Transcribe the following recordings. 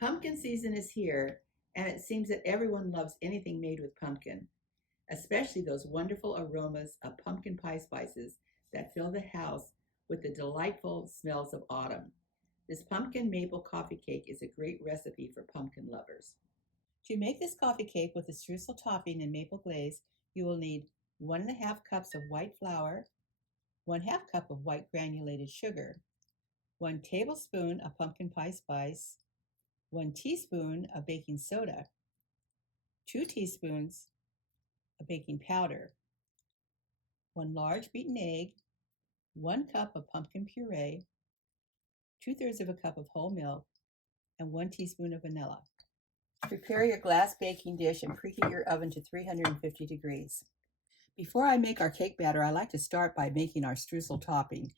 Pumpkin season is here, and it seems that everyone loves anything made with pumpkin, especially those wonderful aromas of pumpkin pie spices that fill the house with the delightful smells of autumn. This pumpkin maple coffee cake is a great recipe for pumpkin lovers. To make this coffee cake with the streusel topping and maple glaze, you will need 1.5 cups of white flour, 1/2 cup of white granulated sugar, 1 tablespoon of pumpkin pie spice, 1 teaspoon of baking soda, 2 teaspoons of baking powder, 1 large beaten egg, 1 cup of pumpkin puree, 2/3 of a cup of whole milk, and 1 teaspoon of vanilla. Prepare your glass baking dish and preheat your oven to 350 degrees. Before I make our cake batter, I like to start by making our streusel topping.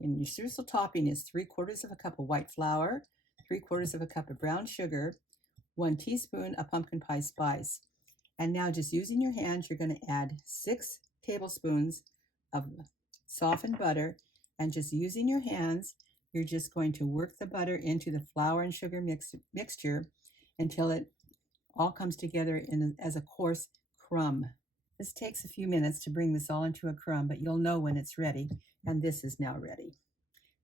And your streusel topping is 3/4 of a cup of white flour, 3/4 of a cup of brown sugar, 1 teaspoon of pumpkin pie spice. And now just using your hands, you're going to add 6 tablespoons of softened butter. And just using your hands, you're just going to work the butter into the flour and sugar mixture until it all comes together as a coarse crumb. This takes a few minutes to bring this all into a crumb, but you'll know when it's ready, and this is now ready.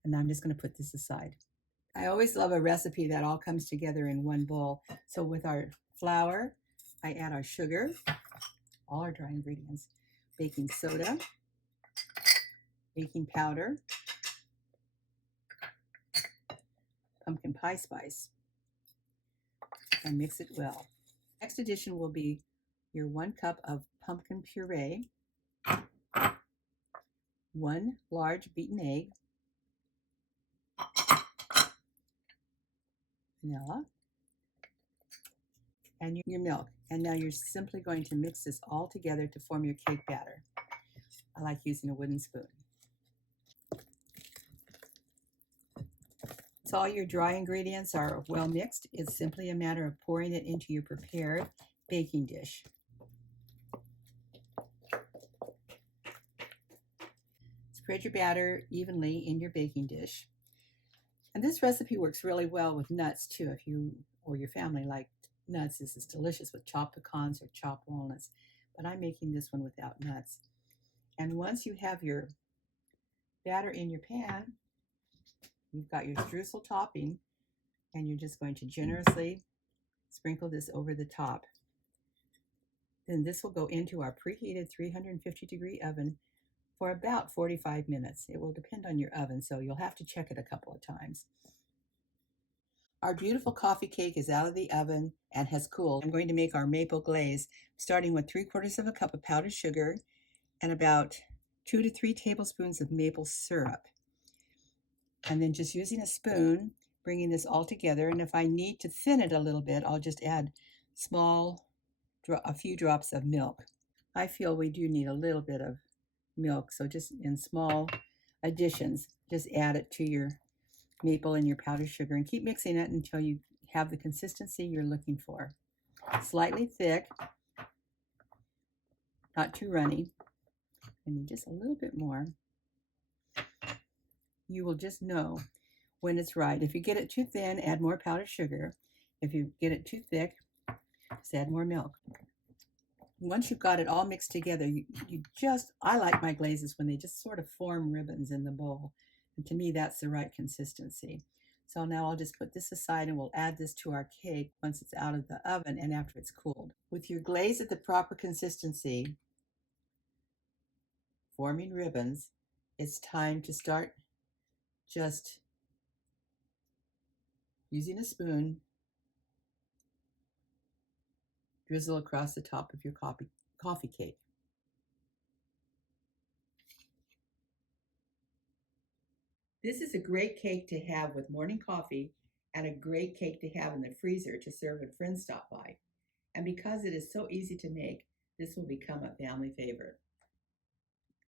And I'm just going to put this aside. I always love a recipe that all comes together in one bowl. So with our flour, I add our sugar, all our dry ingredients, baking soda, baking powder, pumpkin pie spice, and mix it well. Next addition will be your 1 cup of pumpkin puree, 1 large beaten egg, vanilla, and your milk. And now you're simply going to mix this all together to form your cake batter. I like using a wooden spoon. Once all your dry ingredients are well mixed, it's simply a matter of pouring it into your prepared baking dish. Spread your batter evenly in your baking dish. And this recipe works really well with nuts too. If you or your family like nuts, this is delicious with chopped pecans or chopped walnuts. But I'm making this one without nuts. And once you have your batter in your pan, you've got your streusel topping, and you're just going to generously sprinkle this over the top. Then this will go into our preheated 350-degree oven for about 45 minutes. It will depend on your oven, so you'll have to check it a couple of times. Our beautiful coffee cake is out of the oven and has cooled. I'm going to make our maple glaze, starting with 3/4 of a cup of powdered sugar and about 2 to 3 tablespoons of maple syrup. And then just using a spoon, bringing this all together. And if I need to thin it a little bit, I'll just add a few drops of milk. I feel we do need a little bit of milk, so just in small additions, just add it to your maple and your powdered sugar and keep mixing it until you have the consistency you're looking for. Slightly thick, not too runny. I need just a little bit more. You will just know when it's right. If you get it too thin, add more powdered sugar. If you get it too thick, just add more milk. Once you've got it all mixed together, I like my glazes when they just sort of form ribbons in the bowl. And to me, that's the right consistency. So now I'll just put this aside and we'll add this to our cake once it's out of the oven and after it's cooled. With your glaze at the proper consistency, forming ribbons, it's time to start just using a spoon, drizzle across the top of your coffee cake. This is a great cake to have with morning coffee and a great cake to have in the freezer to serve when friends stop by. And because it is so easy to make, this will become a family favorite.